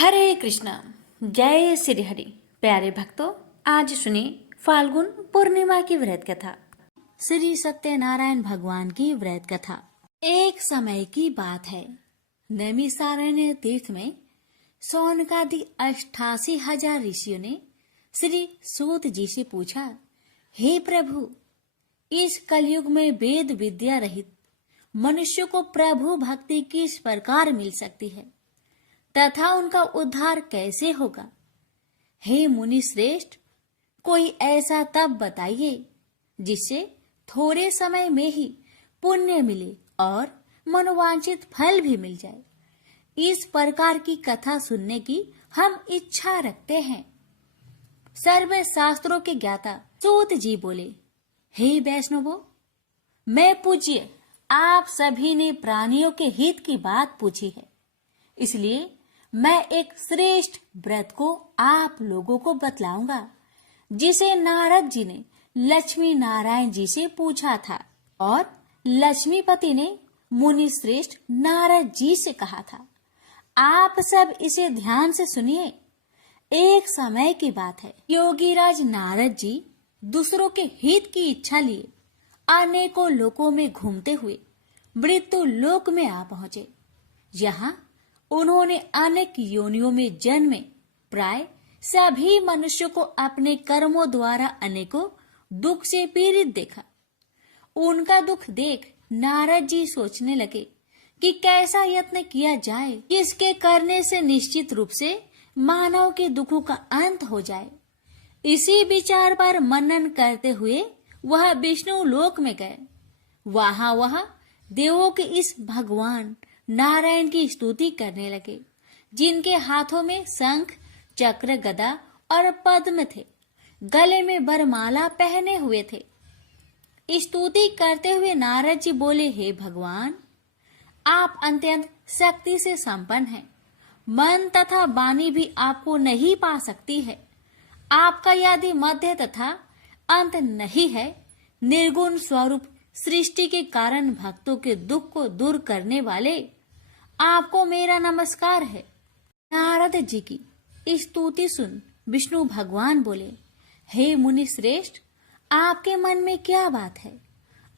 हरे कृष्णा। जय श्री हरि। प्यारे भक्तों, आज सुनिए फाल्गुन पूर्णिमा की व्रत कथा। श्री सत्यनारायण भगवान की व्रत कथा। एक समय की बात है, नैमिषारण्य तीर्थ में सौनकादि 88,000 ऋषियों ने श्री सूत जी से पूछा, हे प्रभु, इस कलयुग में वेद विद्या रहित मनुष्य को प्रभु भक्ति किस प्रकार मिल सकती है तथा उनका उद्धार कैसे होगा। हे मुनि श्रेष्ठ, कोई ऐसा तप बताइए जिससे थोड़े समय में ही पुण्य मिले और मनोवांछित फल भी मिल जाए। इस प्रकार की कथा सुनने की हम इच्छा रखते हैं। सर्व शास्त्रों के ज्ञाता सूत जी बोले, हे वैष्णवों, मैं पूज्य आप सभी ने प्राणियों के हित की बात पूछी है, इसलिए मैं एक श्रेष्ठ व्रत को आप लोगों को बतलाऊंगा, जिसे नारद जी ने लक्ष्मी नारायण जी से पूछा था और लक्ष्मीपति ने मुनि श्रेष्ठ नारद जी से कहा था। आप सब इसे ध्यान से सुनिए। एक समय की बात है, योगीराज नारद जी दूसरों के हित की इच्छा लिए अनेकों लोकों में घूमते हुए मृत्यु लोक में आ पहुंचे। यहाँ उन्होंने अनेक योनियों में जन्मे प्राय सभी मनुष्यों को अपने कर्मों द्वारा अनेकों दुख से पीड़ित देखा। उनका दुख देख नारद जी सोचने लगे कि कैसा यत्न किया जाए जिसके करने से निश्चित रूप से मानव के दुखों का अंत हो जाए। इसी विचार पर मनन करते हुए वह विष्णु लोक में गए। वह देवों के इस भगवान नारायण की स्तुति करने लगे, जिनके हाथों में शंख, चक्र, गदा और पद्म थे, गले में वरमाला पहने हुए थे। स्तुति करते हुए नारद जी बोले, हे भगवान, आप अत्यंत शक्ति से संपन्न हैं। मन तथा वाणी भी आपको नहीं पा सकती है। आपका यदि मध्य तथा अंत नहीं है, निर्गुण स्वरूप सृष्टि के कारण भक्तों के दुख को दूर करने वाले आपको मेरा नमस्कार है। नारद जी की स्तुति सुन विष्णु भगवान बोले, हे मुनि श्रेष्ठ, आपके मन में क्या बात है?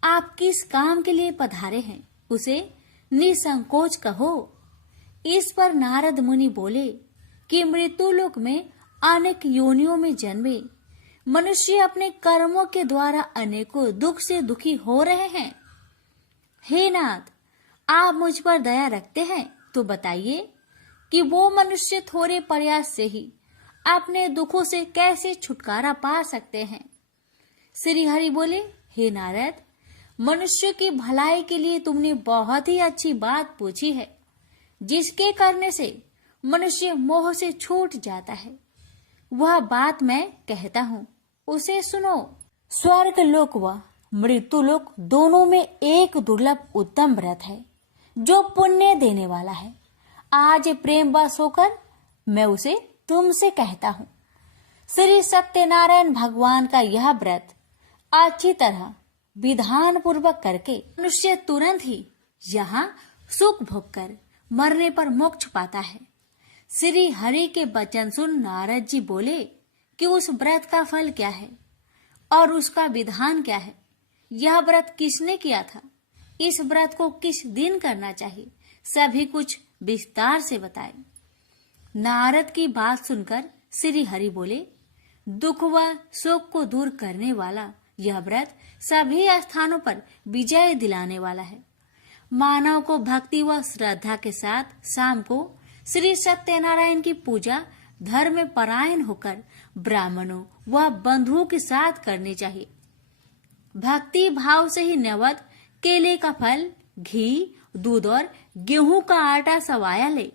आप किस काम के लिए पधारे हैं, उसे निसंकोच कहो। इस पर नारद मुनि बोले कि मृत्यु लोक में अनेक योनियों में जन्मे मनुष्य अपने कर्मों के द्वारा अनेकों दुख से दुखी हो रहे हैं। हे नाथ, आप मुझ पर दया रखते हैं तो बताइए कि वो मनुष्य थोड़े प्रयास से ही अपने दुखों से कैसे छुटकारा पा सकते हैं। श्री हरि बोले, हे नारद, मनुष्य की भलाई के लिए तुमने बहुत ही अच्छी बात पूछी है, जिसके करने से मनुष्य मोह से छूट जाता है। वह बात मैं कहता हूँ, उसे सुनो। स्वर्ग लोक व मृत्यु लोक दोनों में एक दुर्लभ उत्तम व्रत है जो पुण्य देने वाला है। आज प्रेम वश होकर मैं उसे तुमसे कहता हूँ। श्री सत्यनारायण भगवान का यह व्रत अच्छी तरह विधान पूर्वक करके मनुष्य तुरंत ही यहाँ सुख भोग कर मरने पर मोक्ष पाता है। श्री हरि के वचन सुन नारद जी बोले कि उस व्रत का फल क्या है और उसका विधान क्या है। यह व्रत किसने किया था, इस व्रत को किस दिन करना चाहिए, सभी कुछ विस्तार से बताए। नारद की बात सुनकर श्री हरि बोले, दुख व शोक को दूर करने वाला यह व्रत सभी स्थानों पर विजय दिलाने वाला है। मानव को भक्ति व श्रद्धा के साथ शाम को श्री सत्यनारायण की पूजा धर्म परायण होकर ब्राह्मणों व बंधुओं के साथ करनी चाहिए। भक्ति भाव से ही नैवेद्य केले का फल, घी, दूध और गेहूं का आटा सवाया ले।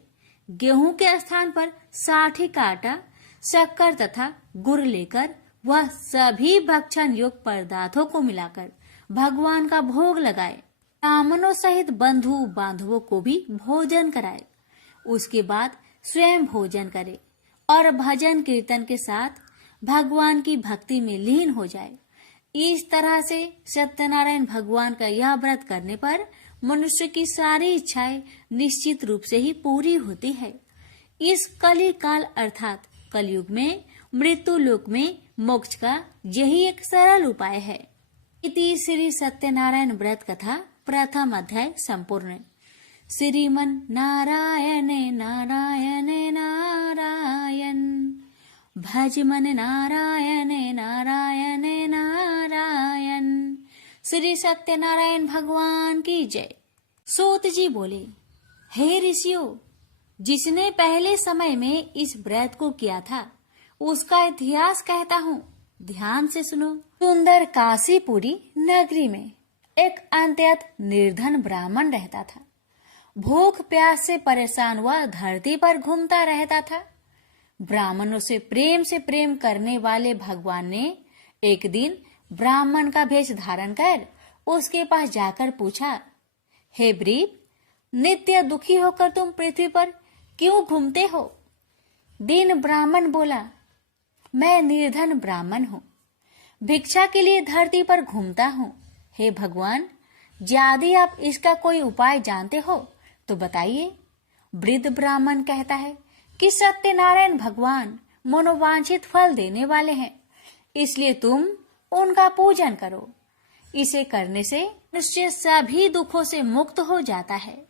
गेहूं के स्थान पर साठी का आटा, शक्कर तथा गुड़ लेकर वह सभी भक्षण योग्य पदार्थों को मिलाकर भगवान का भोग लगाए। ब्राह्मणों सहित बंधु बांधवों को भी भोजन कराए। उसके बाद स्वयं भोजन करे और भजन कीर्तन के साथ भगवान की भक्ति में लीन हो जाए। इस तरह से सत्यनारायण भगवान का यह व्रत करने पर मनुष्य की सारी इच्छाएं निश्चित रूप से ही पूरी होती है। इस कली काल अर्थात कलयुग में मृत्यु लोक में मोक्ष का यही एक सरल उपाय है। इति श्री सत्यनारायण व्रत कथा प्रथम अध्याय संपूर्ण। श्रीमन नारायण नारायण नारायण भज मन नारायण नारायण नारायण। श्री सत्यनारायण भगवान की जय। सूत जी बोले, हे ऋषियों, जिसने पहले समय में इस व्रत को किया था उसका इतिहास कहता हूँ, ध्यान से सुनो। सुंदर काशीपुरी नगरी में एक अत्यंत निर्धन ब्राह्मण रहता था। भूख प्यास से परेशान हुआ धरती पर घूमता रहता था। ब्राह्मणों से प्रेम करने वाले भगवान ने एक दिन ब्राह्मण का भेष धारण कर उसके पास जाकर पूछा, हे ब्रीप, नित्य दुखी होकर तुम पृथ्वी पर क्यों घूमते हो? दीन ब्राह्मण बोला, मैं निर्धन ब्राह्मण हूँ, भिक्षा के लिए धरती पर घूमता हूँ। हे भगवान, यदि आप इसका कोई उपाय जानते हो तो बताइए। वृद्ध ब्राह्मण कहता है कि सत्यनारायण भगवान मनोवांछित फल देने वाले हैं, इसलिए तुम उनका पूजन करो। इसे करने से मनुष्य सभी दुखों से मुक्त हो जाता है।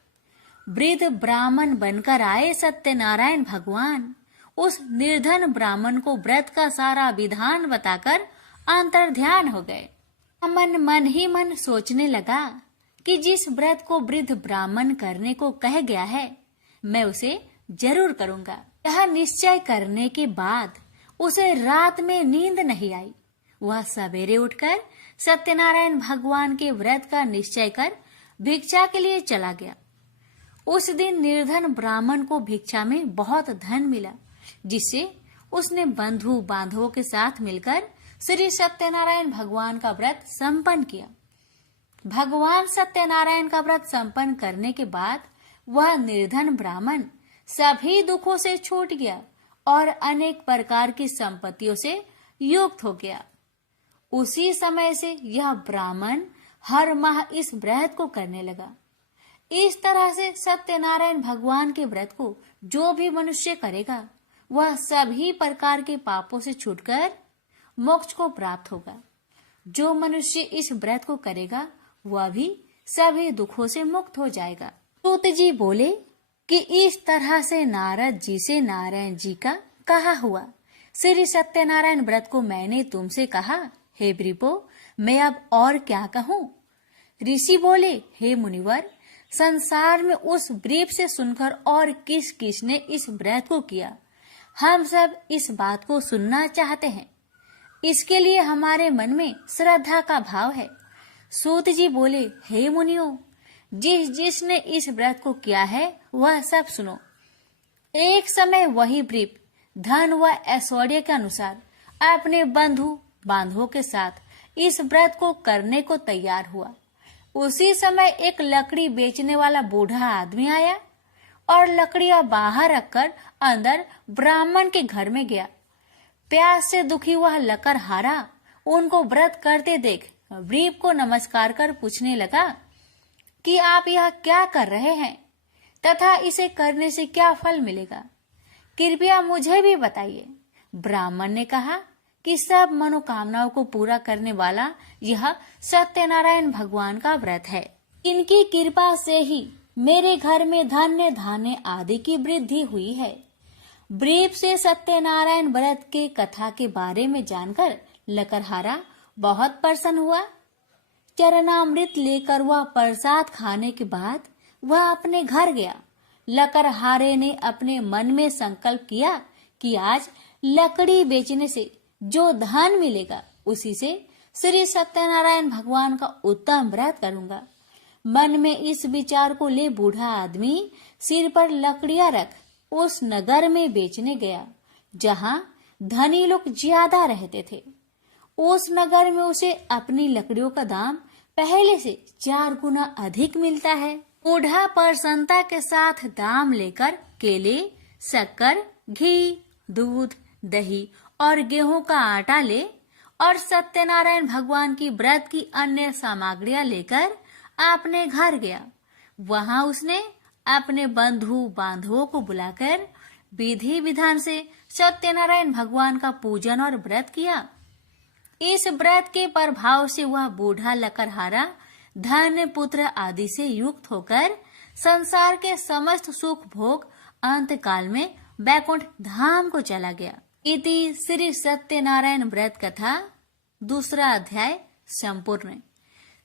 वृद्ध ब्राह्मण बनकर आए सत्यनारायण भगवान उस निर्धन ब्राह्मण को व्रत का सारा विधान बताकर अंतर्ध्यान हो गए। मन ही मन सोचने लगा कि जिस व्रत को वृद्ध ब्राह्मण करने को कह गया है मैं उसे जरूर करूंगा। यह निश्चय करने के बाद उसे रात में नींद नहीं आई। वह सवेरे उठकर सत्यनारायण भगवान के व्रत का निश्चय कर भिक्षा के लिए चला गया। उस दिन निर्धन ब्राह्मण को भिक्षा में बहुत धन मिला, जिससे उसने बंधु बांधवों के साथ मिलकर श्री सत्यनारायण भगवान का व्रत संपन्न किया। भगवान सत्यनारायण का व्रत संपन्न करने के बाद वह निर्धन ब्राह्मण सभी दुखों से छूट गया और अनेक प्रकार की संपत्तियों से युक्त हो गया। उसी समय से यह ब्राह्मण हर माह इस व्रत को करने लगा। इस तरह से सत्यनारायण भगवान के व्रत को जो भी मनुष्य करेगा वह सभी प्रकार के पापों से छूटकर मोक्ष को प्राप्त होगा। जो मनुष्य इस व्रत को करेगा वह भी सभी दुखों से मुक्त हो जाएगा। सूत जी बोले कि इस तरह से नारद जी से नारायण जी का कहा हुआ श्री सत्यनारायण व्रत को मैंने तुमसे कहा। हे ब्रीपो, मैं अब और क्या कहूँ? ऋषि बोले, हे मुनिवर, संसार में उस ब्रीप से सुनकर और किस किस ने इस व्रत को किया, हम सब इस बात को सुनना चाहते हैं। इसके लिए हमारे मन में श्रद्धा का भाव है। सूत जी बोले, हे मुनियों, जिसने इस व्रत को किया है वह सब सुनो। एक समय वही ब्रीप धन व ऐश्वर्य के अनुसार अपने बंधु बांधवों के साथ इस व्रत को करने को तैयार हुआ। उसी समय एक लकड़ी बेचने वाला बूढ़ा आदमी आया और लकड़ियां बाहर रखकर अंदर ब्राह्मण के घर में गया। प्यास से दुखी वह लकड़हारा उनको व्रत करते देख ब्रीप को नमस्कार कर पूछने लगा कि आप यह क्या कर रहे हैं तथा इसे करने से क्या फल मिलेगा, कृपया मुझे भी बताइए। ब्राह्मण ने कहा कि सब मनोकामनाओं को पूरा करने वाला यह सत्यनारायण भगवान का व्रत है। इनकी कृपा से ही मेरे घर में धन्य धान्य आदि की वृद्धि हुई है। ब्रीप से सत्यनारायण व्रत के कथा के बारे में जानकर लकड़हारा बहुत प्रसन्न हुआ। चरणामृत लेकर वह प्रसाद खाने के बाद वह अपने घर गया। लकड़हारे ने अपने मन में संकल्प किया कि आज लकड़ी बेचने से जो धन मिलेगा उसी से श्री सत्यनारायण भगवान का उत्तम व्रत करूंगा। मन में इस विचार को ले बूढ़ा आदमी सिर पर लकड़ियां रख उस नगर में बेचने गया जहां धनी लोग ज्यादा रहते थे। उस नगर में उसे अपनी लकड़ियों का दाम पहले से 4 गुना अधिक मिलता है। बूढ़ा प्रसन्नता के साथ दाम लेकर केले, शक्कर, घी, दूध, दही और गेहूं का आटा ले और सत्यनारायण भगवान की व्रत की अन्य सामग्रियां लेकर अपने घर गया। वहां उसने अपने बंधु बांधवों को बुलाकर विधि विधान से सत्यनारायण भगवान का पूजन और व्रत किया। इस व्रत के प्रभाव से वह बूढ़ा लकड़हारा धन पुत्र आदि से युक्त होकर संसार के समस्त सुख भोग अंत काल में बैकुंठ धाम को चला गया। इति श्री सत्यनारायण व्रत कथा 2 अध्याय संपूर्ण।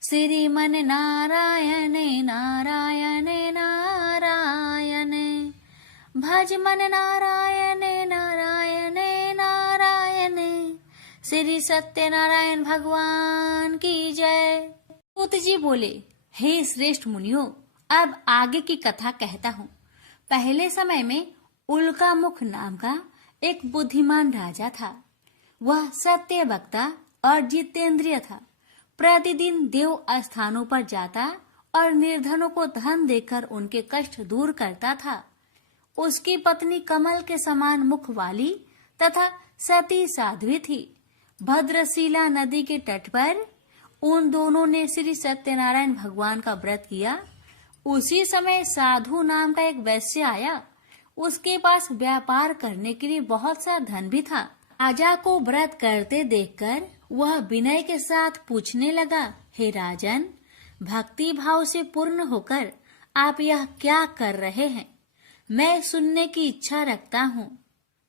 श्रीमन नारायण नारायण नारायण भज मन नारायण नारायण नारायण। श्री सत्यनारायण भगवान की जय। सूत जी बोले, हे श्रेष्ठ मुनियों, अब आगे की कथा कहता हूँ। पहले समय में उल्कामुख नाम का एक बुद्धिमान राजा था। वह सत्य वक्ता और जितेंद्रिय था। प्रतिदिन देव स्थानों पर जाता और निर्धनों को धन देकर उनके कष्ट दूर करता था। उसकी पत्नी कमल के समान मुख वाली तथा सती साध्वी थी। भद्रशिला नदी के तट पर उन दोनों ने श्री सत्यनारायण भगवान का व्रत किया। उसी समय साधु नाम का एक वैश्य आया। उसके पास व्यापार करने के लिए बहुत सा धन भी था। राजा को व्रत करते देखकर वह विनय के साथ पूछने लगा, हे राजन, भक्ति भाव से पूर्ण होकर आप यह क्या कर रहे हैं? मैं सुनने की इच्छा रखता हूँ,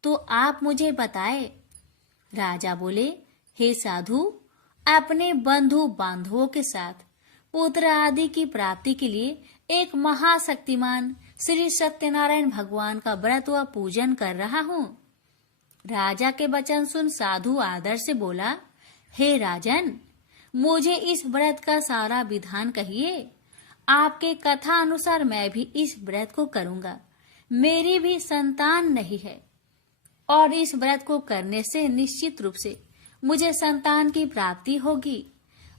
तो आप मुझे बताए। राजा बोले, हे साधु, अपने बंधु बांधवों के साथ पुत्र आदि की प्राप्ति के लिए एक महाशक्तिमान श्री सत्यनारायण भगवान का व्रत व पूजन कर रहा हूँ। राजा के वचन सुन साधु आदर से बोला, हे राजन, मुझे इस व्रत का सारा विधान कहिए। आपके कथा अनुसार मैं भी इस व्रत को करूँगा। मेरी भी संतान नहीं है और इस व्रत को करने से निश्चित रूप से मुझे संतान की प्राप्ति होगी।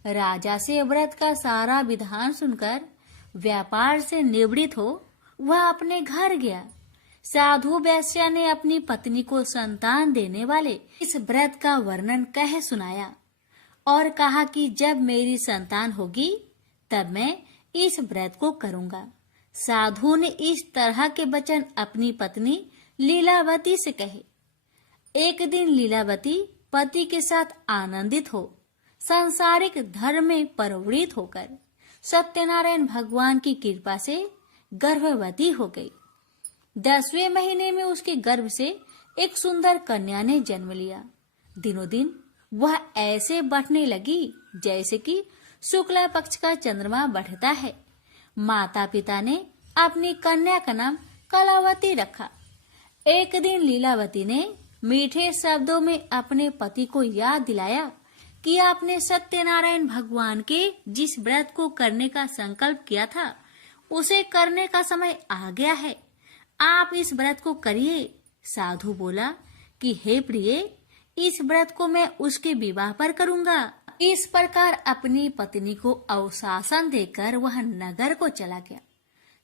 राजा से व्रत का सारा विधान सुनकर व्यापार से निवृत्त हो वह अपने घर गया। साधु वैश्य ने अपनी पत्नी को संतान देने वाले इस व्रत का वर्णन कह सुनाया और कहा कि जब मेरी संतान होगी तब मैं इस व्रत को करूँगा। साधु ने इस तरह के वचन अपनी पत्नी लीलावती से कहे। एक दिन लीलावती पति के साथ आनंदित हो सांसारिक धर्म में प्रवृत्त होकर सत्यनारायण भगवान की कृपा से गर्भवती हो गई। 10वें महीने में उसके गर्भ से एक सुंदर कन्या ने जन्म लिया। दिनों दिन वह ऐसे बढ़ने लगी जैसे कि शुक्ला पक्ष का चंद्रमा बढ़ता है। माता पिता ने अपनी कन्या का नाम कलावती रखा। एक दिन लीलावती ने मीठे शब्दों में अपने पति को याद दिलाया कि आपने सत्यनारायण भगवान के जिस व्रत को करने का संकल्प किया था उसे करने का समय आ गया है। आप इस व्रत को करिए। साधु बोला कि हे प्रिय, इस व्रत को मैं उसके विवाह पर करूँगा। इस प्रकार अपनी पत्नी को अवशासन देकर वह नगर को चला गया।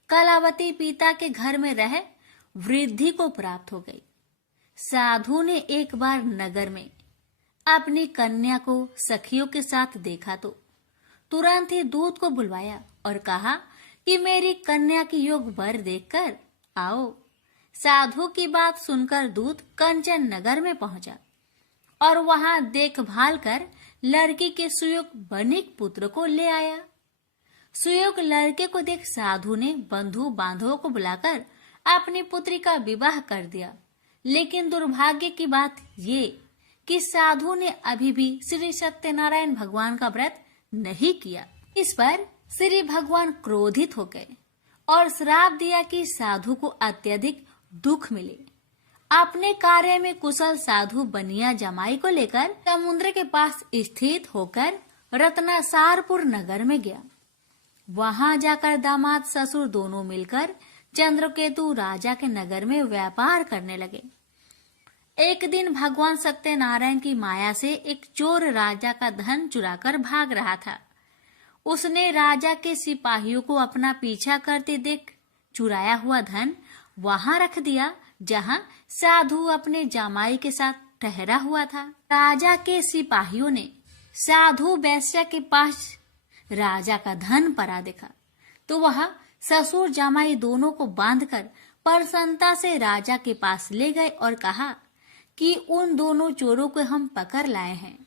कलावती पिता के घर में रह वृद्धि को प्राप्त हो गई। साधु ने एक बार नगर में अपनी कन्या को सखियों के साथ देखा तो तुरंत ही दूत को बुलवाया और कहा कि मेरी कन्या की योग वर देखकर आओ। साधु की बात सुनकर दूत कंचन नगर में पहुंचा और वहां देखभाल कर लड़की के सुयोग बनिक पुत्र को ले आया। सुयोग लड़के को देख साधु ने बंधु बांधवों को बुलाकर अपनी पुत्री का विवाह कर दिया। लेकिन दुर्भाग्य की बात ये कि साधु ने अभी भी श्री सत्यनारायण भगवान का व्रत नहीं किया। इस पर श्री भगवान क्रोधित हो गए और श्राप दिया कि साधु को अत्यधिक दुख मिले। अपने कार्य में कुशल साधु बनिया जमाई को लेकर समुद्र के पास स्थित होकर रत्नासारपुर नगर में गया। वहां जाकर दामाद ससुर दोनों मिलकर चंद्रकेतु राजा के नगर में व्यापार करने लगे। एक दिन भगवान सत्यनारायण की माया से एक चोर राजा का धन चुराकर भाग रहा था। उसने राजा के सिपाहियों को अपना पीछा करते देख चुराया हुआ धन वहां रख दिया जहां साधु अपने जामाई के साथ ठहरा हुआ था। राजा के सिपाहियों ने साधु वैश्य के पास राजा का धन पड़ा देखा तो वह ससुर जामाई दोनों को बांधकर प्रसन्नता से राजा के पास ले गए और कहा कि उन दोनों चोरों को हम पकड़ लाए हैं,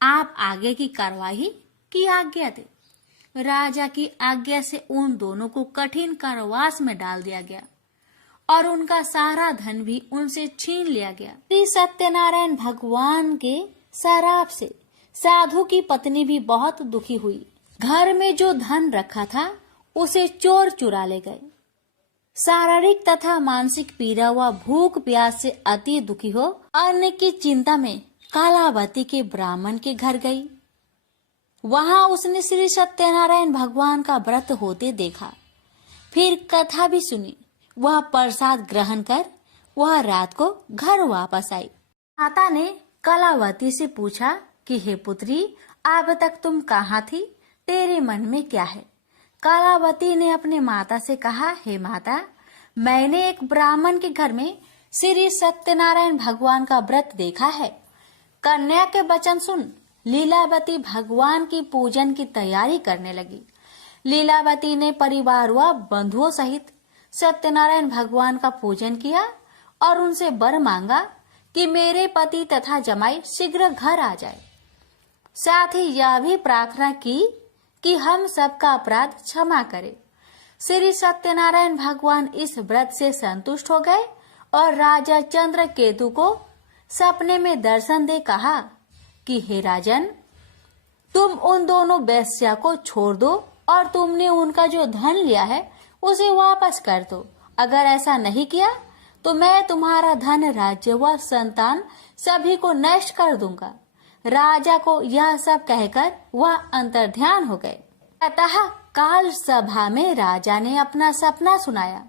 आप आगे की कार्यवाही की आज्ञा दे। राजा की आज्ञा से उन दोनों को कठिन कारावास में डाल दिया गया और उनका सारा धन भी उनसे छीन लिया गया। श्री सत्यनारायण भगवान के शराप से साधु की पत्नी भी बहुत दुखी हुई। घर में जो धन रखा था उसे चोर चुरा ले गए। शारीरिक तथा मानसिक पीड़ा व भूख प्यास से अति दुखी हो अन्न की चिंता में कालावती के ब्राह्मण के घर गई। वहां उसने श्री सत्यनारायण भगवान का व्रत होते देखा, फिर कथा भी सुनी। वह प्रसाद ग्रहण कर वह रात को घर वापस आई। माता ने कलावती से पूछा कि हे पुत्री, अब तक तुम कहाँ थी, तेरे मन में क्या है? कलावती ने अपने माता से कहा, हे माता, मैंने एक ब्राह्मण के घर में श्री सत्यनारायण भगवान का व्रत देखा है। कन्या के वचन सुन लीलावती भगवान की पूजन की तैयारी करने लगी। लीलावती ने परिवार व बंधुओं सहित सत्यनारायण भगवान का पूजन किया और उनसे वर मांगा कि मेरे पति तथा जमाई शीघ्र घर आ जाए। साथ ही यह भी प्रार्थना की कि हम सबका अपराध क्षमा करे। श्री सत्यनारायण भगवान इस व्रत से संतुष्ट हो गए और राजा चंद्रकेतु को सपने में दर्शन दे कहा कि हे राजन, तुम उन दोनों वेश्या को छोड़ दो और तुमने उनका जो धन लिया है उसे वापस कर दो। अगर ऐसा नहीं किया तो मैं तुम्हारा धन, राज्य व संतान सभी को नष्ट कर दूंगा। राजा को यह सब कहकर वह अंतर्ध्यान हो गए। अतः काल सभा में राजा ने अपना सपना सुनाया।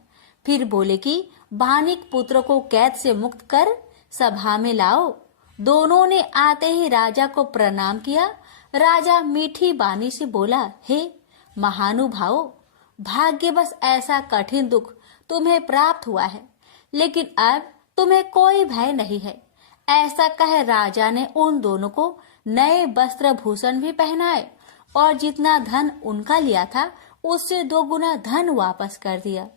फिर बोले कि बानिक पुत्र को कैद से मुक्त कर सभा में लाओ। दोनों ने आते ही राजा को प्रणाम किया। राजा मीठी बानी से बोला, हे महानुभावों, भाग्यवश ऐसा कठिन दुख तुम्हें प्राप्त हुआ है, लेकिन अब तुम्हें कोई भय नहीं है। ऐसा कह राजा ने उन दोनों को नए वस्त्र भूषण भी पहनाए और जितना धन उनका लिया था उससे 2 गुना धन वापस कर दिया।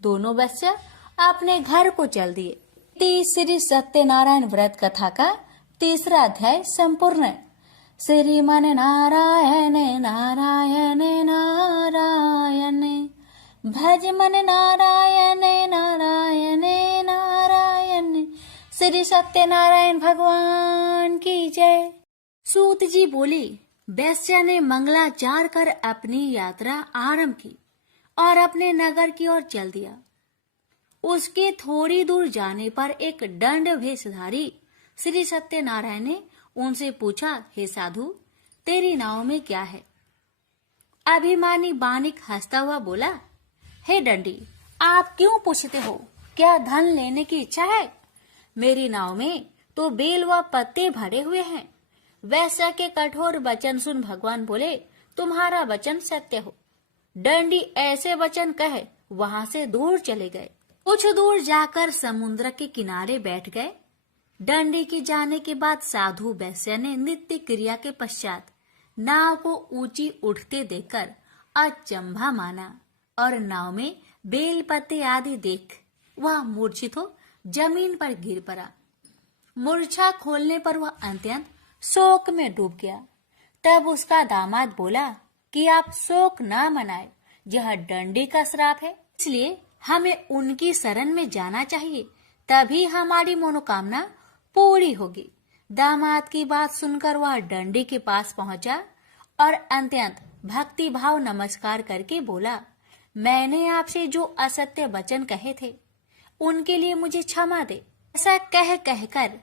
दोनों वेश्या अपने घर को चल दिए। श्री सत्यनारायण व्रत कथा का 3रा अध्याय संपूर्ण। श्रीमन नारायण नारायण नारायण, भज मन नारायण नारायण नारायण। श्री सत्यनारायण भगवान की जय। सूत जी बोले, वैश्या ने मंगलाचार कर अपनी यात्रा आरंभ की और अपने नगर की ओर चल दिया। उसके थोड़ी दूर जाने पर एक दंड वेशधारी श्री सत्यनारायण ने उनसे पूछा, हे साधु, तेरी नाव में क्या है? अभिमानी बानिक हंसता हुआ बोला, हे दंडी, आप क्यों पूछते हो? क्या धन लेने की इच्छा है? मेरी नाव में तो बेल व पत्ते भरे हुए हैं। वैश्या के कठोर वचन सुन भगवान बोले, तुम्हारा वचन सत्य हो। दंडी ऐसे वचन कहे वहां से दूर चले गए। कुछ दूर जाकर समुद्र के किनारे बैठ गए। दंडी के जाने के बाद साधु वैश्या ने नित्य क्रिया के पश्चात नाव को ऊंची उठते देखकर अचंभा माना और नाव में बेल पत्ते आदि देख वह मूर्छित हो जमीन पर गिर पड़ा। मूर्छा खोलने पर वह अत्यंत शोक में डूब गया। तब उसका दामाद बोला कि आप शोक न मनाए, यह दंडी का श्राप है, इसलिए हमें उनकी शरण में जाना चाहिए, तभी हमारी मनोकामना पूरी होगी। दामाद की बात सुनकर वह दंडी के पास पहुंचा और अत्यंत भक्ति भाव नमस्कार करके बोला, मैंने आपसे जो असत्य वचन कहे थे उनके लिए मुझे क्षमा दे। ऐसा कहकर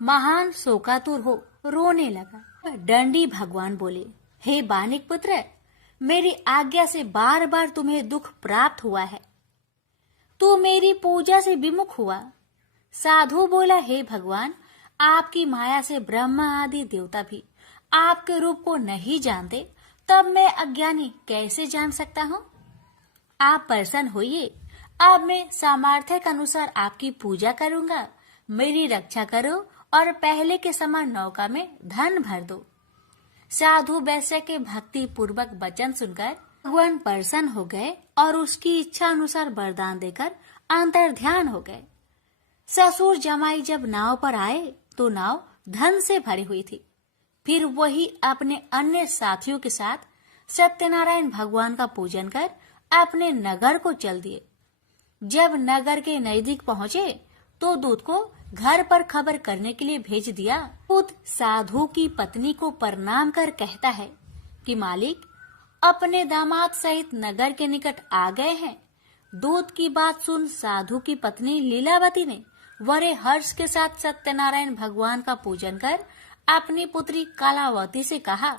महान शोकातुर हो रोने लगा। दंडी भगवान बोले, हे बानिक पुत्र, मेरी आज्ञा से बार बार तुम्हें दुख प्राप्त हुआ है, तू मेरी पूजा से विमुख हुआ। साधु बोला, हे भगवान, आपकी माया से ब्रह्मा आदि देवता भी आपके रूप को नहीं जानते, तब मैं अज्ञानी कैसे जान सकता हूँ? आप प्रसन्न होइए, अब मैं सामर्थ्य के अनुसार आपकी पूजा करूंगा। मेरी रक्षा करो और पहले के समान नौका में धन भर दो। साधु वैश्य के भक्ति पूर्वक वचन सुनकर भगवान प्रसन्न हो गए और उसकी इच्छा अनुसार वरदान देकर अंतर्ध्यान हो गए। ससुर जमाई जब नाव पर आए तो नाव धन से भरी हुई थी। फिर वही अपने अन्य साथियों के साथ सत्यनारायण भगवान का पूजन कर अपने नगर को चल दिए। जब नगर के नजदीक पहुंचे तो दूत को घर पर खबर करने के लिए भेज दिया। दूत साधु की पत्नी को प्रणाम कर कहता है कि मालिक अपने दामाद सहित नगर के निकट आ गए हैं। दूत की बात सुन साधु की पत्नी लीलावती ने बड़े हर्ष के साथ सत्यनारायण भगवान का पूजन कर अपनी पुत्री कलावती से कहा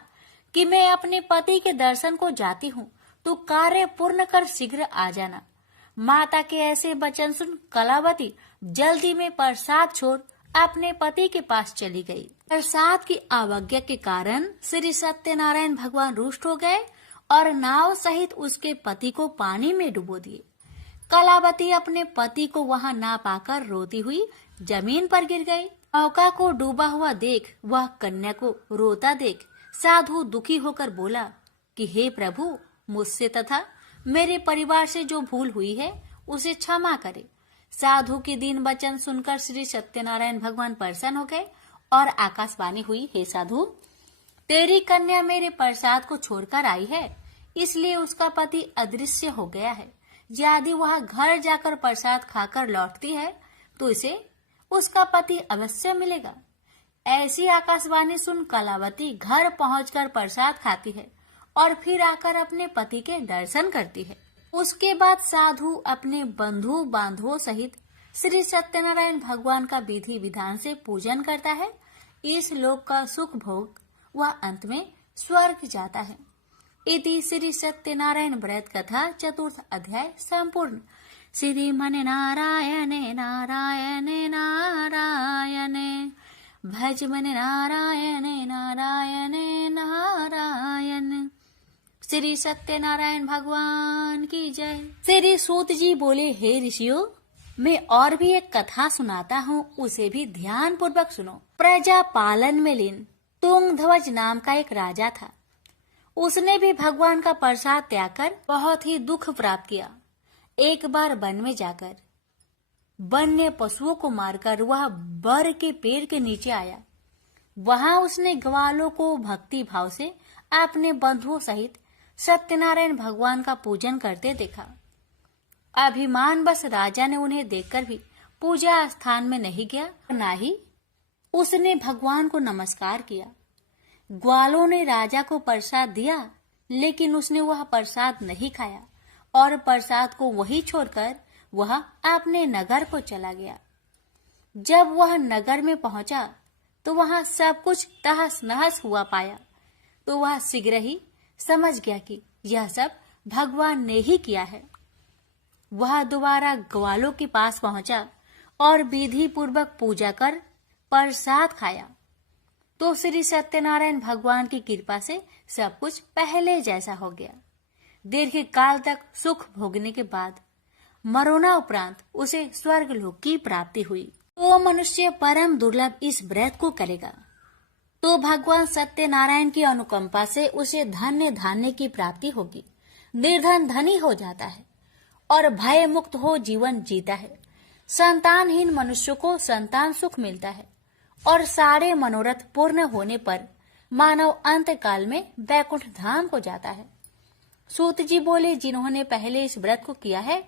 कि मैं अपने पति के दर्शन को जाती हूँ, तो कार्य पूर्ण कर शीघ्र आ जाना। माता के ऐसे वचन सुन कलावती जल्दी में प्रसाद छोड़ अपने पति के पास चली गई। प्रसाद की अवज्ञा के कारण श्री सत्यनारायण भगवान रुष्ट हो गए और नाव सहित उसके पति को पानी में डुबो दिए। कलावती अपने पति को वहां ना पाकर रोती हुई जमीन पर गिर गई। नौका को डूबा हुआ देख वह कन्या को रोता देख साधु दुखी होकर बोला कि हे प्रभु, मुझसे तथा मेरे परिवार से जो भूल हुई है उसे क्षमा करे। साधु के दीन वचन सुनकर श्री सत्यनारायण भगवान प्रसन्न हो गए और आकाशवाणी हुई, हे साधु, तेरी कन्या मेरे प्रसाद को छोड़कर आई है, इसलिए उसका पति अदृश्य हो गया है। यदि वह घर जाकर प्रसाद खाकर लौटती है तो इसे उसका पति अवश्य मिलेगा। ऐसी आकाशवाणी सुन कलावती घर पहुंचकर प्रसाद खाती है और फिर आकर अपने पति के दर्शन करती है। उसके बाद साधु अपने बंधु बांधवों सहित श्री सत्यनारायण भगवान का विधि विधान से पूजन करता है। इस लोक का सुख भोग वह अंत में स्वर्ग जाता है। इति श्री सत्यनारायण व्रत कथा चतुर्थ अध्याय संपूर्ण। श्रीमन नारायणे नारायणे नारायणे भज मन नारायणे नारायणे नारायण। श्री सत्यनारायण भगवान की जय। श्री सूत जी बोले, हे ऋषियों, मैं और भी एक कथा सुनाता हूँ, उसे भी ध्यान पूर्वक सुनो। प्रजा पालन में लीन तुंगध्वज नाम का एक राजा था। उसने भी भगवान का प्रसाद त्याग कर बहुत ही दुख प्राप्त किया। एक बार वन में जाकर वन्य पशुओं को मारकर वह बर के पेड़ के नीचे आया। वहां उसने ग्वालों को भक्ति भाव से अपने बंधुओं सहित सत्यनारायण भगवान का पूजन करते देखा। अभिमान बस राजा ने उन्हें देखकर भी पूजा स्थान में नहीं गया, न ही उसने भगवान को नमस्कार किया। ग्वालों ने राजा को प्रसाद दिया, लेकिन उसने वह प्रसाद नहीं खाया और प्रसाद को वही छोड़कर वह अपने नगर को चला गया। जब वह नगर में पहुंचा तो वहां सब कुछ तहस नहस हुआ पाया, तो वह शीघ्र ही समझ गया कि यह सब भगवान ने ही किया है। वह दोबारा ग्वालों के पास पहुंचा और विधि पूर्वक पूजा कर प्रसाद खाया, तो श्री सत्यनारायण भगवान की कृपा से सब कुछ पहले जैसा हो गया। दीर्घ काल तक सुख भोगने के बाद मरोना उपरांत उसे स्वर्ग लोक की प्राप्ति हुई। तो मनुष्य परम दुर्लभ इस व्रत को करेगा तो भगवान सत्यनारायण की अनुकंपा से उसे धन्य धान्य की प्राप्ति होगी। निर्धन धनी हो जाता है और भय मुक्त हो जीवन जीता है। संतानहीन मनुष्य को संतान सुख मिलता है और सारे मनोरथ पूर्ण होने पर मानव अंत काल में वैकुंठ धाम को जाता है। सूत जी बोले, जिन्होंने पहले इस व्रत को किया है,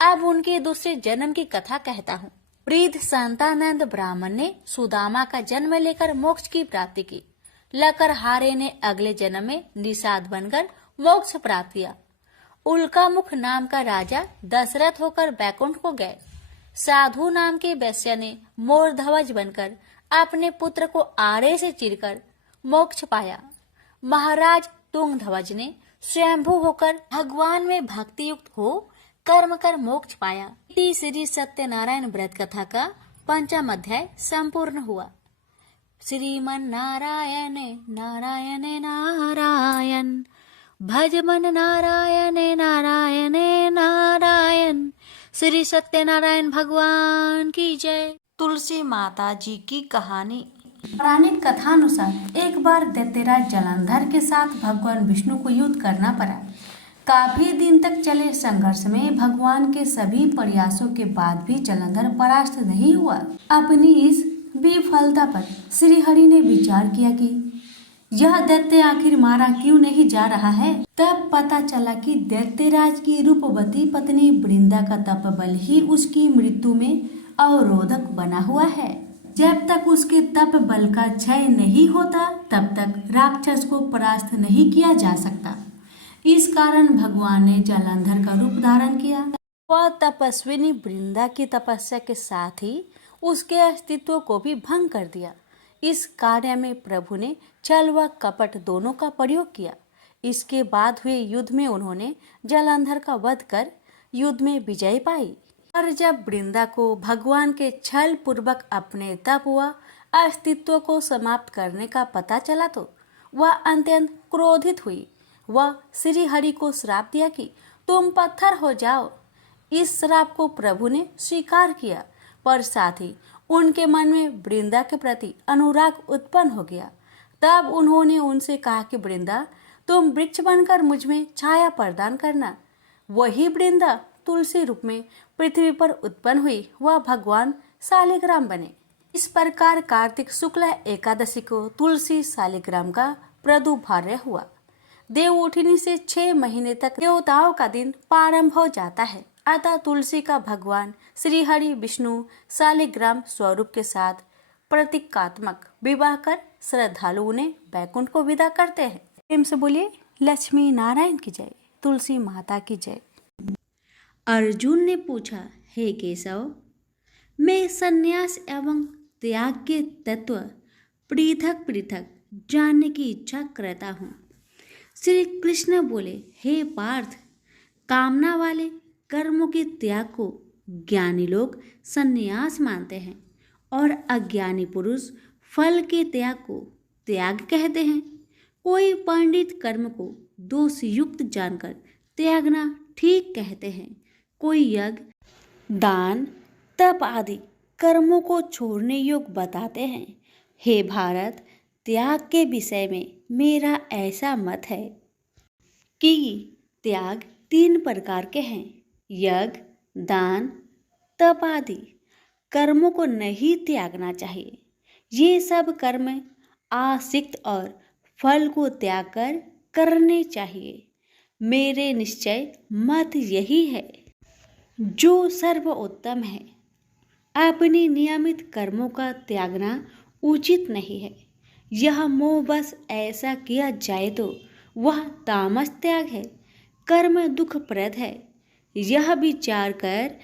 अब उनके दूसरे जन्म की कथा कहता हूँ। वृद्ध संतानंद ब्राह्मण ने सुदामा का जन्म लेकर मोक्ष की प्राप्ति की। लकरहारे ने अगले जन्म में निषाद बनकर मोक्ष प्राप्त किया। उल्कामुख नाम का राजा दशरथ होकर बैकुंठ को गए। साधु नाम के वैश्य ने मोरध्वज बनकर अपने पुत्र को आरे से चीरकर मोक्ष पाया। महाराज तुंगध्वज ने स्वयंभू होकर भगवान में भक्ति युक्त हो कर्म कर मोक्ष पाया। श्री सत्यनारायण व्रत कथा का पंचम अध्याय संपूर्ण हुआ। श्रीमन नारायण नारायण नारायण भज मन नारायण नारायण नारायण। श्री सत्यनारायण भगवान की जय। तुलसी माता जी की कहानी। पौराणिक कथानुसार एक बार दैत्यराज जलंधर के साथ भगवान विष्णु को युद्ध करना पड़ा। काफी दिन तक चले संघर्ष में भगवान के सभी प्रयासों के बाद भी जलंधर परास्त नहीं हुआ। अपनी इस विफलता पर श्री हरि ने विचार किया कि यह दैत्य आखिर मारा क्यों नहीं जा रहा है। तब पता चला कि दैत्यराज की रूपवती पत्नी वृंदा का तप बल ही उसकी मृत्यु में अवरोधक बना हुआ है। जब तक उसके तप बल का क्षय नहीं होता तब तक राक्षस को परास्त नहीं किया जा सकता। इस कारण भगवान ने जलंधर का रूप धारण किया। वह तपस्विनी वृंदा की तपस्या के साथ ही उसके अस्तित्व को भी भंग कर दिया। इस कार्य में प्रभु ने छल व कपट दोनों का प्रयोग किया। इसके बाद हुए युद्ध में उन्होंने जलंधर का वध कर युद्ध में विजय पाई। और जब वृंदा को भगवान के छल पूर्वक अपने तप व अस्तित्व को समाप्त करने का पता चला तो वह अत्यंत क्रोधित हुई। वह श्री हरि को श्राप दिया कि तुम पत्थर हो जाओ। इस श्राप को प्रभु ने स्वीकार किया, पर साथ ही उनके मन में वृंदा के प्रति अनुराग उत्पन्न हो गया। तब उन्होंने उनसे कहा कि वृंदा, तुम वृक्ष बनकर मुझ में छाया प्रदान करना। वही वृंदा तुलसी रूप में पृथ्वी पर उत्पन्न हुई। वह भगवान शालिग्राम बने। इस प्रकार कार्तिक शुक्ल एकादशी को तुलसी शालिग्राम का प्रादुर्भाव हुआ। देवउठनी से 6 महीने तक देवताओं का दिन प्रारंभ हो जाता है। अतः तुलसी का भगवान श्री हरि विष्णु शालिग्राम स्वरूप के साथ प्रतीकात्मक विवाह कर श्रद्धालु उन्हें बैकुंठ को विदा करते हैं। प्रेम से बोलिए लक्ष्मी नारायण की जय, तुलसी माता की जय। अर्जुन ने पूछा, हे केशव, मैं संन्यास एवं त्याग के तत्व पृथक पृथक जानने की इच्छा करता हूँ। श्री कृष्ण बोले, हे पार्थ, कामना वाले कर्मों के त्याग को ज्ञानी लोग संन्यास मानते हैं और अज्ञानी पुरुष फल के त्याग को त्याग कहते हैं। कोई पंडित कर्म को दोष युक्त जानकर त्यागना ठीक कहते हैं। कोई यज्ञ, दान, तप आदि कर्मों को छोड़ने योग्य बताते हैं। हे भारत, त्याग के विषय में मेरा ऐसा मत है कि त्याग 3 प्रकार के हैं। यज्ञ, दान, तप आदि कर्मों को नहीं त्यागना चाहिए। ये सब कर्म आसक्त और फल को त्याग कर करने चाहिए। मेरे निश्चय मत यही है जो सर्वोत्तम है। अपनी नियमित कर्मों का त्यागना उचित नहीं है। यह मोहवश ऐसा किया जाए तो वह तामस त्याग है, कर्म दुखप्रद है। यह विचार कर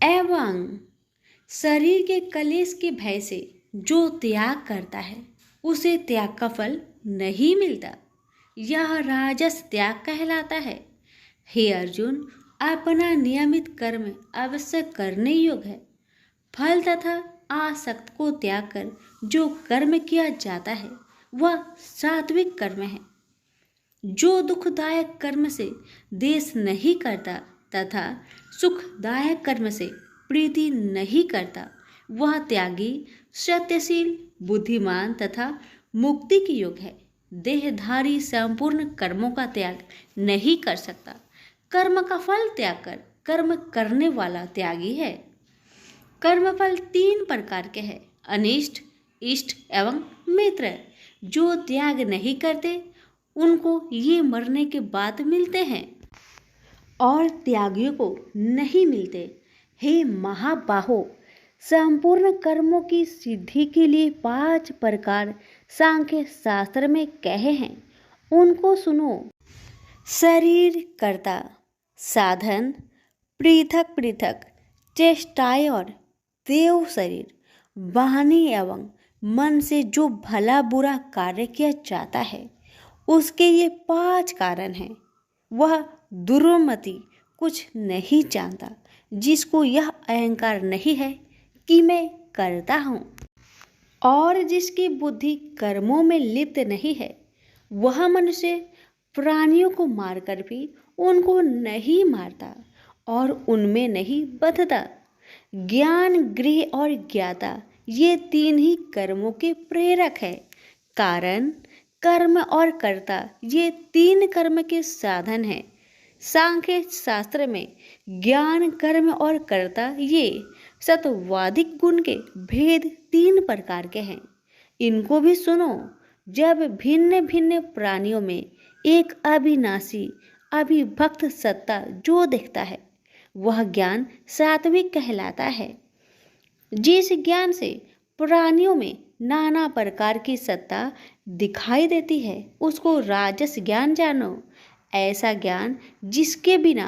एवं शरीर के कलेश के भय से जो त्याग करता है उसे त्याग का फल नहीं मिलता। यह राजस त्याग कहलाता है। हे अर्जुन, अपना नियमित कर्म अवश्य करने योग्य है। फल तथा आसक्त को त्याग कर जो कर्म किया जाता है वह सात्विक कर्म है। जो दुखदायक कर्म से द्वेष नहीं करता तथा सुखदायक कर्म से प्रीति नहीं करता वह त्यागी, सत्यशील, बुद्धिमान तथा मुक्ति की योग्य है। देहधारी संपूर्ण कर्मों का त्याग नहीं कर सकता। कर्म का फल त्याग कर कर्म करने वाला त्यागी है। कर्मफल 3 प्रकार के हैं, अनिष्ट, इष्ट एवं मित्र। जो त्याग नहीं करते उनको ये मरने के बाद मिलते हैं और त्यागियों को नहीं मिलते। हे महाबाहो, संपूर्ण कर्मों की सिद्धि के लिए 5 प्रकार सांख्य शास्त्र में कहे हैं, उनको सुनो। शरीर कर्ता, साधन, पृथक पृथक चेष्टाएं और देव शरीर, वाणी एवं मन से जो भला बुरा कार्य किया जाता है उसके ये 5 कारण हैं। वह दुर्मति कुछ नहीं जानता जिसको यह अहंकार नहीं है कि मैं करता हूँ, और जिसकी बुद्धि कर्मों में लिप्त नहीं है। वह मनुष्य प्राणियों को मारकर भी उनको नहीं मारता और उनमें नहीं बंधता। ज्ञान, गृह और ज्ञाता ये 3 ही कर्मों के प्रेरक है। कारण, कर्म और कर्ता ये 3 कर्म के साधन हैं। सांख्य शास्त्र में ज्ञान, कर्म और कर्ता ये सत्वादिक गुण के भेद 3 प्रकार के हैं। इनको भी सुनो। जब भिन्न भिन्न प्राणियों में एक अविनाशी अविभक्त सत्ता जो दिखता है, वह ज्ञान सात्विक कहलाता है। जिस ज्ञान से प्राणियों में नाना प्रकार की सत्ता दिखाई देती है, उसको राजस ज्ञान जानो। ऐसा ज्ञान जिसके बिना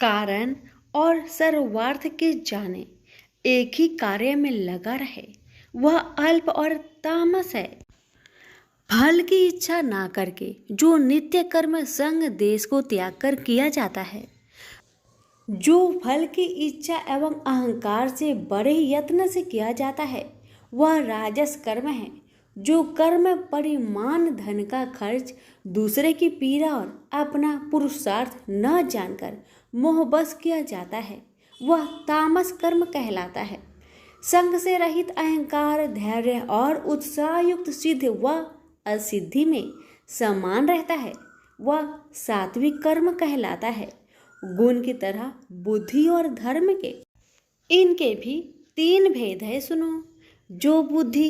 कारण और सर्वार्थ के जाने एक ही कार्य में लगा रहे, वह अल्प और तामस है। फल की इच्छा ना करके जो नित्य कर्म संग देश को त्याग कर किया जाता है, जो फल की इच्छा एवं अहंकार से बड़े यत्न से किया जाता है, वह राजस कर्म है। जो कर्म परिमाण धन का खर्च दूसरे की पीड़ा और अपना पुरुषार्थ न जानकर मोहबस किया जाता है, वह तामस कर्म कहलाता है। संग से रहित अहंकार, धैर्य और उत्साह युक्त सिद्ध व असिद्धि में समान रहता है, वह सात्विक कर्म कहलाता है। गुण की तरह बुद्धि और धर्म के इनके भी 3 भेद है, सुनो। जो बुद्धि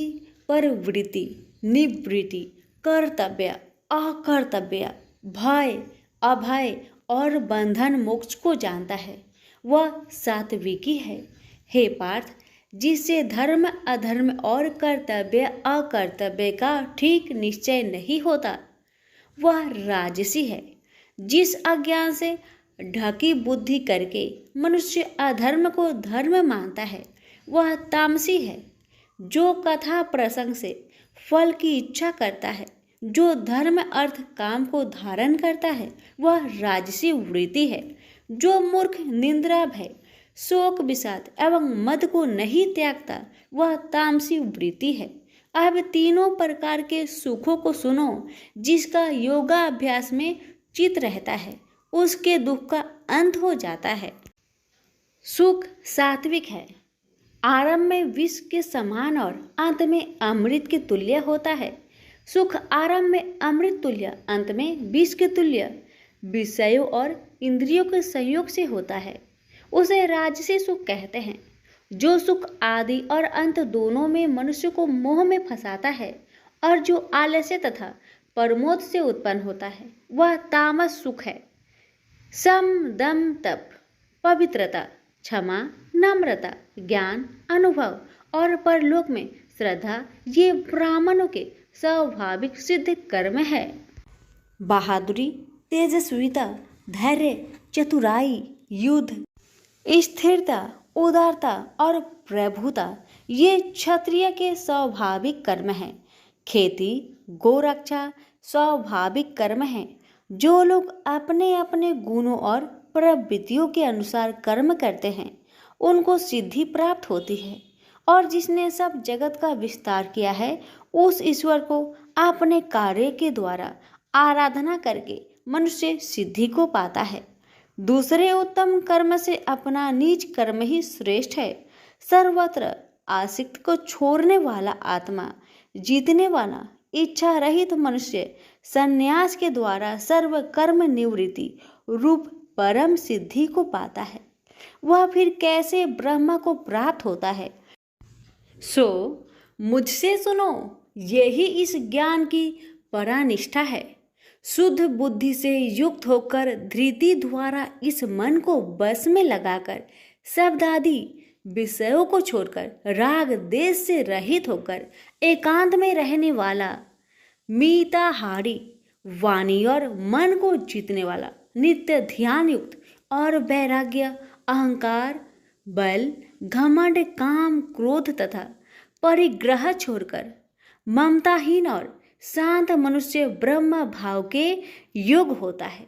प्रवृत्ति, निवृत्ति, कर्तव्य, अकर्तव्य, भय, अभय और बंधन मोक्ष को जानता है, वह सात्विकी है। हे पार्थ, जिससे धर्म अधर्म और कर्तव्य अकर्तव्य का ठीक निश्चय नहीं होता, वह राजसी है। जिस अज्ञान से ढकी बुद्धि करके मनुष्य अधर्म को धर्म मानता है, वह तामसी है। जो कथा प्रसंग से फल की इच्छा करता है, जो धर्म अर्थ काम को धारण करता है, वह राजसी वृत्ति है। जो मूर्ख निंद्रा भय शोक विषाद एवं मद को नहीं त्यागता, वह तामसी वृत्ति है। अब तीनों प्रकार के सुखों को सुनो। जिसका योगाभ्यास में चित रहता है, उसके दुख का अंत हो जाता है। सुख सात्विक है। आरंभ में विष के समान और अंत में अमृत के तुल्य होता है। सुख आरंभ में अमृत तुल्य, अंत में विष के तुल्य विषयों और इंद्रियों के संयोग से होता है। उसे राजसी सुख कहते हैं। जो सुख आदि और अंत दोनों में मनुष्य को मोह में फंसाता है और जो आलस्य तथा प्रमोद से उत्पन्न होता है, वह तामस सुख है। सम, दम, तप, पवित्रता, क्षमा, नम्रता, ज्ञान, अनुभव और परलोक में श्रद्धा, ये ब्राह्मणों के स्वाभाविक सिद्ध कर्म है। बहादुरी, तेजस्विता, धैर्य, चतुराई, युद्ध, स्थिरता, उदारता और प्रभुता, ये क्षत्रिय के स्वाभाविक कर्म हैं। खेती, गोरक्षा स्वाभाविक कर्म है। जो लोग अपने अपने गुणों और प्रवृत्तियों के अनुसार कर्म करते हैं, उनको सिद्धि प्राप्त होती है। और जिसने सब जगत का विस्तार किया है, उस ईश्वर को अपने कार्य के द्वारा आराधना करके मनुष्य सिद्धि को पाता है। दूसरे उत्तम कर्म से अपना नीच कर्म ही श्रेष्ठ है। सर्वत्र आसक्त को छोड़ने वाला आत्मा, जीतने वाला इच्छा रहित मनुष्य संन्यास के द्वारा सर्व कर्म निवृत्ति रूप परम सिद्धि को पाता है। वह फिर कैसे ब्रह्म को प्राप्त होता है? सो मुझसे सुनो, यही इस ज्ञान की परानिष्ठा है। शुद्ध बुद्धि से युक्त होकर धृति द्वारा इस मन को बस में लगाकर शब्द आदि विषयों को छोड़कर राग देश से रहित होकर एकांत में रहने वाला, मीताहारी, वाणी और मन को जीतने वाला, नित्य ध्यान युक्त और वैराग्य, अहंकार, बल, घमंड, काम, क्रोध तथा परिग्रह छोड़कर ममताहीन और शांत मनुष्य ब्रह्म भाव के योग होता है।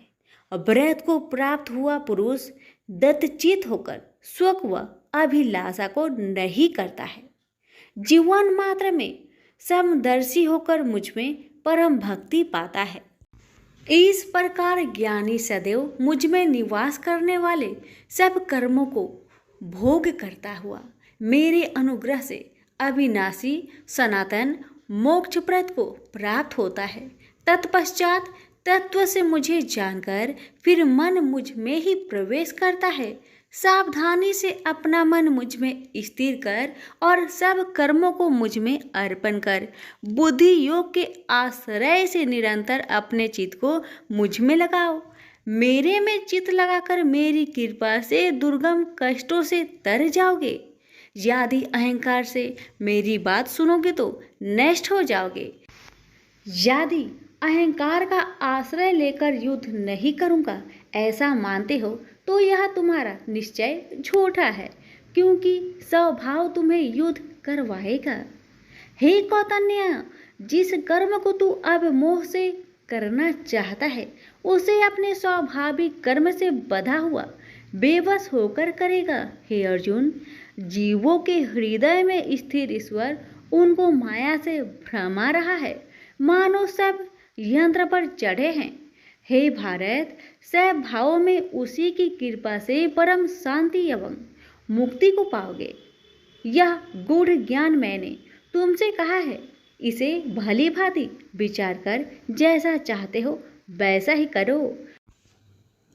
ब्रह्म को प्राप्त हुआ पुरुष दत्तचित होकर सुख व अभिलाषा को नहीं करता है। जीवन मात्र में समदर्शी होकर मुझ में परम भक्ति पाता है। इस प्रकार ज्ञानी सदैव मुझ में निवास करने वाले सब कर्मों को भोग करता हुआ मेरे अनुग्रह से अविनाशी सनातन मोक्षप्रद को प्राप्त होता है। तत्पश्चात तत्व से मुझे जानकर फिर मन मुझ में ही प्रवेश करता है। सावधानी से अपना मन मुझ में स्थिर कर और सब कर्मों को मुझ में अर्पण कर। बुद्धि योग के आश्रय से निरंतर अपने चित्त को मुझ में लगाओ। मेरे में चित्त लगाकर मेरी कृपा से दुर्गम कष्टों से तर जाओगे। यदि अहंकार से मेरी बात सुनोगे तो नष्ट हो जाओगे। यदि अहंकार का आश्रय लेकर युद्ध नहीं करूंगा ऐसा मानते हो तो यह तुम्हारा निश्चय झूठा है, क्योंकि स्वभाव तुम्हें युद्ध करवाएगा। हे कौतन्य, जिस कर्म को तू अब मोह से करना चाहता है उसे अपने स्वाभाविक कर्म से बंधा हुआ बेबस होकर करेगा। हे अर्जुन, जीवों के हृदय में स्थिर ईश्वर उनको माया से भ्रमा रहा है, मानो सब यंत्र पर चढ़े हैं। हे भारत, सब भावों में उसी की कृपा से परम शांति एवं मुक्ति को पाओगे। यह गूढ़ ज्ञान मैंने तुमसे कहा है, इसे भली भांति विचार कर जैसा चाहते हो वैसा ही करो।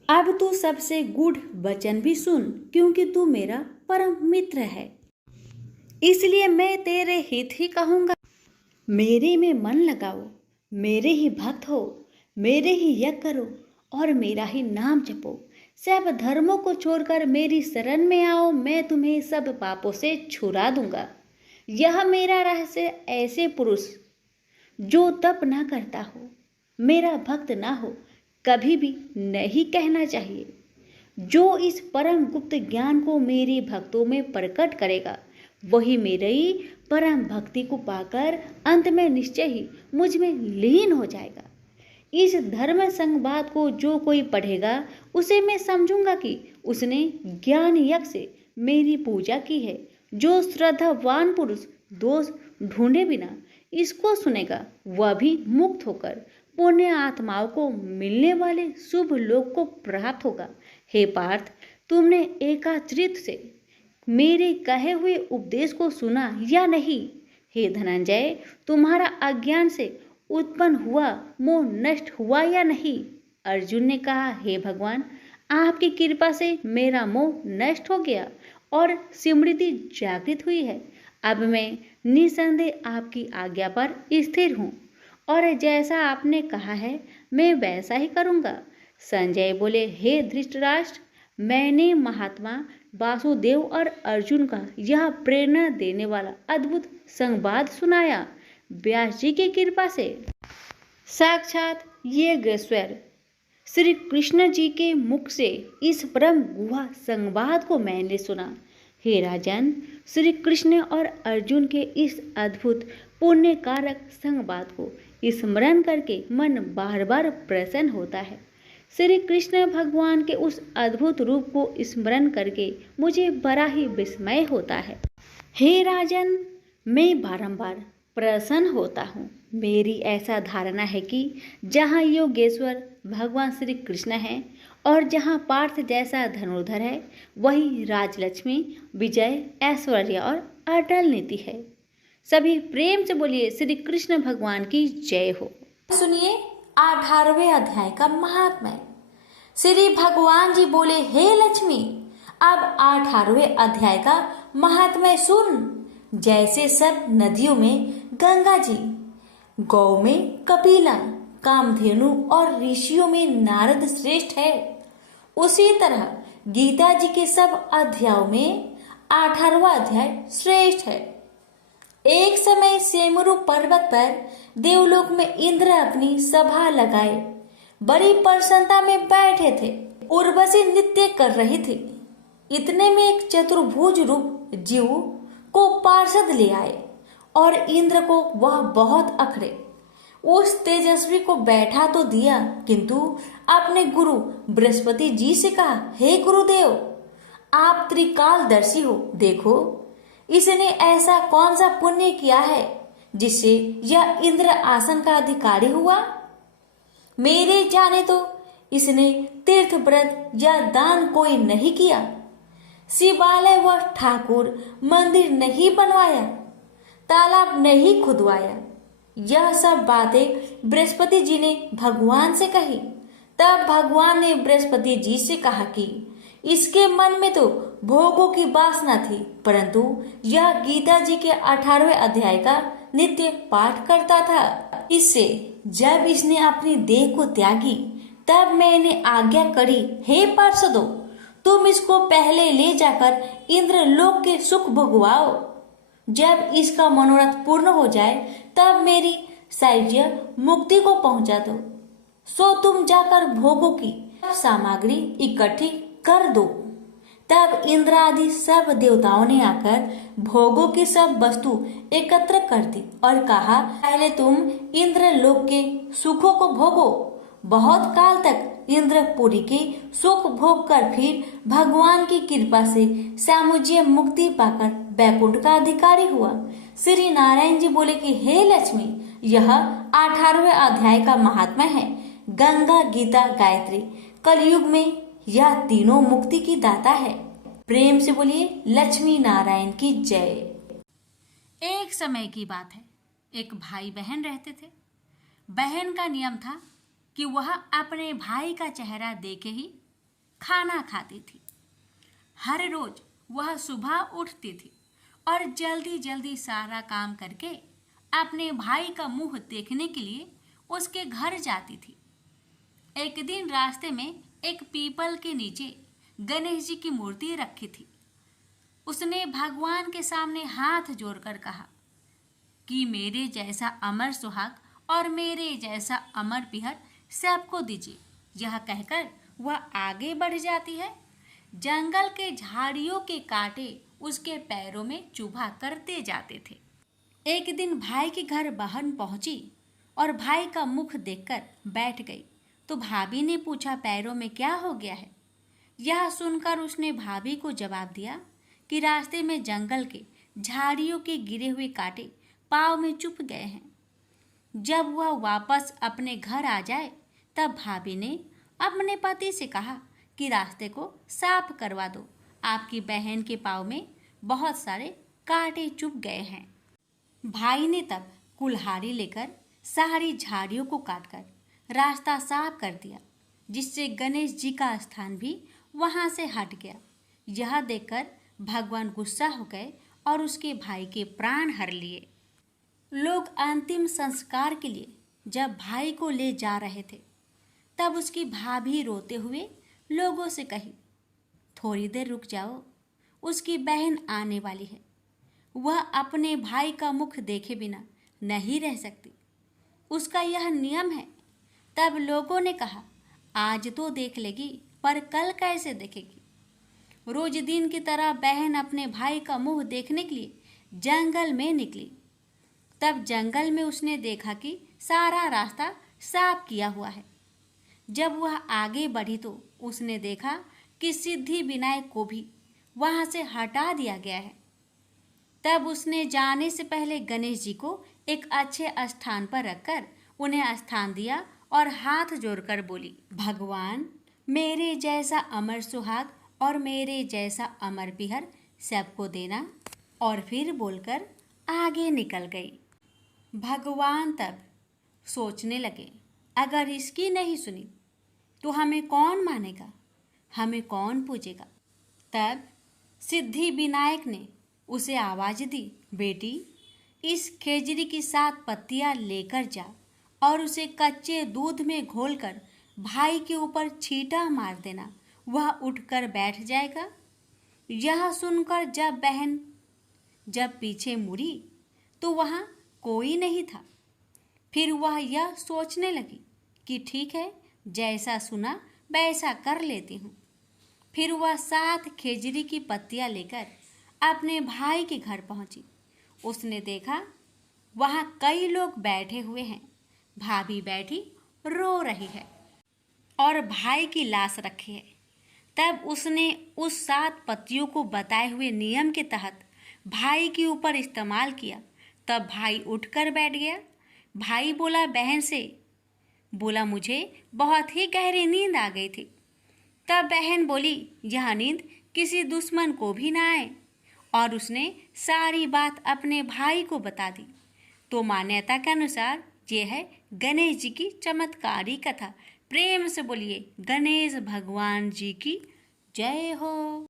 अब तू सबसे गूढ़ वचन भी सुन, क्योंकि तू मेरा परम मित्र है, इसलिए मैं तेरे हित ही कहूँगा। मेरे में मन लगाओ, मेरे ही भक्त हो, मेरे ही यज्ञ करो और मेरा ही नाम जपो। सब धर्मों को छोड़कर मेरी शरण में आओ, मैं तुम्हें सब पापों से छुड़ा दूंगा। यह मेरा रहस्य ऐसे पुरुष जो तप न करता हो, मेरा भक्त ना हो, कभी भी नहीं कहना चाहिए। जो इस परम गुप्त ज्ञान को मेरे भक्तों में प्रकट करेगा वही मेरी परम भक्ति को पाकर अंत में निश्चय ही मुझ में लीन हो जाएगा। इस धर्म संवाद को जो कोई पढ़ेगा उसे मैं समझूंगा कि उसने ज्ञान यज्ञ से मेरी पूजा की है। जो श्रद्धावान पुरुष दोष ढूंढे बिना इसको सुनेगा वह भी मुक्त होकर पुण्य आत्माओं को मिलने वाले शुभ लोक को प्राप्त होगा। हे पार्थ, तुमने एकाचित्त से मेरे कहे हुए उपदेश को सुना या नहीं? हे धनंजय, तुम्हारा अज्ञान से उत्पन्न हुआ मोह नष्ट हुआ या नहीं? अर्जुन ने कहा, हे भगवान, आपकी कृपा से मेरा मोह नष्ट हो गया और स्मृति जागृत हुई है। अब मैं निसंदेह आपकी आज्ञा पर स्थिर हूँ और जैसा आपने कहा है मैं वैसा ही करूँगा। संजय बोले, हे धृतराष्ट्र, मैंने महात्मा वासुदेव और अर्जुन का यह प्रेरणा देने वाला अद्भुत संवाद सुनाया व्यास जी की कृपा से। साक्षात योगेश्वर श्री कृष्ण जी के मुख से इस परम गुहा संवाद को मैंने सुना। हे राजन, श्री कृष्ण और अर्जुन के इस अद्भुत पुण्य कारक संवाद को स्मरण करके मन बार बार प्रसन्न होता है। श्री कृष्ण भगवान के उस अद्भुत रूप को स्मरण करके मुझे बड़ा ही विस्मय होता है। हे राजन, मैं बारंबार प्रसन्न होता हूँ। मेरी ऐसा धारणा है कि जहाँ योगेश्वर भगवान श्री कृष्ण है और जहाँ पार्थ जैसा धनुर्धर है वही राजलक्ष्मी, विजय, ऐश्वर्य और अटल नीति है। सभी प्रेम से बोलिए श्री कृष्ण भगवान की जय हो। सुनिए 18वें अध्याय का महात्म्य। श्री भगवान जी बोले, हे लक्ष्मी, अब 18वें अध्याय का महात्म्य सुन। जैसे सब नदियों में गंगा जी, गौ में कपिला, कामधेनु और ऋषियों में नारद श्रेष्ठ है, उसी तरह गीता जी के सब अध्यायों में 18वां अध्याय श्रेष्ठ है। एक समय सेमरु पर्वत पर देवलोक में इंद्र अपनी सभा लगाए बड़ी प्रसन्नता में बैठे थे। उर्वशी नृत्य कर रही थी। इतने में एक चतुर्भुज रूप जीव को पार्षद ले आए और इंद्र को वह बहुत अखरे। उस तेजस्वी को बैठा तो दिया, किंतु अपने गुरु बृहस्पति जी से कहा, हे गुरुदेव, आप त्रिकालदर्शी हो, देखो इसने ऐसा कौन सा पुण्य किया है जिससे यह इंद्र आसन का अधिकारी हुआ। मेरे जाने तो इसने तीर्थ व्रत या दान कोई नहीं किया, शिवालय व ठाकुर मंदिर नहीं बनवाया, तालाब नहीं खुदवाया, यह सब बातें बृहस्पति जी ने भगवान से कही। तब भगवान ने बृहस्पति जी से कहा कि इसके मन में तो भोगों की वासना थी, परंतु यह गीता जी के 18वें अध्याय का नित्य पाठ करता था। इससे जब इसने अपनी देह को त्यागी, तब मैंने आज्ञा करी, हे पार्षदों, तुम इसको पहले ले जाकर इंद्र लोक के सुख भोगवाओ। जब इसका मनोरथ पूर्ण हो जाए, तब मेरी सायुज्य मुक्ति को पहुंचा दो। सो तुम जाकर भोगों की सामग्री इकट्ठी कर दो। तब इंद्र आदि सब देवताओं ने आकर भोगों की सब वस्तु एकत्र कर दी और कहा, पहले तुम इंद्र लोक के सुखों को भोगो। बहुत काल तक इंद्रपुरी के सुख भोग कर फिर भगवान की कृपा से सामुज्य मुक्ति पाकर वैकुंठ का अधिकारी हुआ। श्री नारायण जी बोले कि हे लक्ष्मी, यह 18वें अध्याय का महात्मा है। गंगा, गीता, गायत्री। कलयुग में यह तीनों मुक्ति की दाता है। प्रेम से बोलिए लक्ष्मी नारायण की जय। एक समय की बात है, एक भाई बहन रहते थे। बहन का नियम था कि वह अपने भाई का चेहरा देख ही खाना खाती थी। हर रोज वह सुबह उठती थी और जल्दी जल्दी सारा काम करके अपने भाई का मुंह देखने के लिए उसके घर जाती थी। एक दिन रास्ते में एक पीपल के नीचे गणेश जी की मूर्ति रखी थी। उसने भगवान के सामने हाथ जोड़कर कहा कि मेरे जैसा अमर सुहाग और मेरे जैसा अमर पिहर सबको दीजिए। यह कहकर वह आगे बढ़ जाती है। जंगल के झाड़ियों के कांटे उसके पैरों में चुभा करते जाते थे। एक दिन भाई के घर बहन पहुंची और भाई का मुख देखकर बैठ गई तो भाभी ने पूछा, पैरों में क्या हो गया है? यह सुनकर उसने भाभी को जवाब दिया कि रास्ते में जंगल के झाड़ियों के गिरे हुए कांटे पाँव में चुभ गए हैं। जब वह वापस अपने घर आ जाए, तब भाभी ने अपने पति से कहा कि रास्ते को साफ करवा दो, आपकी बहन के पाँव में बहुत सारे कांटे चुभ गए हैं। भाई ने तब कुल्हाड़ी लेकर सारी झाड़ियों को काटकर रास्ता साफ कर दिया, जिससे गणेश जी का स्थान भी वहां से हट गया। यह देखकर भगवान गुस्सा हो गए और उसके भाई के प्राण हर लिए। लोग अंतिम संस्कार के लिए जब भाई को ले जा रहे थे, तब उसकी भाभी रोते हुए लोगों से कही, थोड़ी देर रुक जाओ, उसकी बहन आने वाली है। वह अपने भाई का मुख देखे बिना नहीं रह सकती, उसका यह नियम है। तब लोगों ने कहा, आज तो देख लेगी, पर कल कैसे देखेगी? रोज दिन की तरह बहन अपने भाई का मुंह देखने के लिए जंगल में निकली। तब जंगल में उसने देखा कि सारा रास्ता साफ किया हुआ है। जब वह आगे बढ़ी तो उसने देखा कि सिद्धि विनायक को भी वहां से हटा दिया गया है। तब उसने जाने से पहले गणेश जी को एक अच्छे स्थान पर रखकर उन्हें स्थान दिया और हाथ जोड़कर बोली, भगवान, मेरे जैसा अमर सुहाग और मेरे जैसा अमर पिहर सबको देना। और फिर बोलकर आगे निकल गई। भगवान तब सोचने लगे, अगर इसकी नहीं सुनी तो हमें कौन मानेगा, हमें कौन पूजेगा? तब सिद्धि विनायक ने उसे आवाज दी, बेटी, इस खेजड़ी की 7 पत्तियां लेकर जा और उसे कच्चे दूध में घोलकर भाई के ऊपर छींटा मार देना, वह उठकर बैठ जाएगा। यह सुनकर जब बहन पीछे मुड़ी तो वहाँ कोई नहीं था। फिर वह यह सोचने लगी कि ठीक है, जैसा सुना वैसा कर लेती हूँ। फिर वह 7 खेजड़ी की पत्तियां लेकर अपने भाई के घर पहुंची। उसने देखा वहाँ कई लोग बैठे हुए हैं। भाभी बैठी रो रही है और भाई की लाश रखी है। तब उसने उस 7 पत्तियों को बताए हुए नियम के तहत भाई के ऊपर इस्तेमाल किया। तब भाई उठकर बैठ गया। भाई बोला बहन से, बोला मुझे बहुत ही गहरी नींद आ गई थी। तब बहन बोली, यह नींद किसी दुश्मन को भी ना आए। और उसने सारी बात अपने भाई को बता दी। तो मान्यता के अनुसार ये है गणेश जी की चमत्कारी कथा। प्रेम से बोलिए गणेश भगवान जी की जय हो।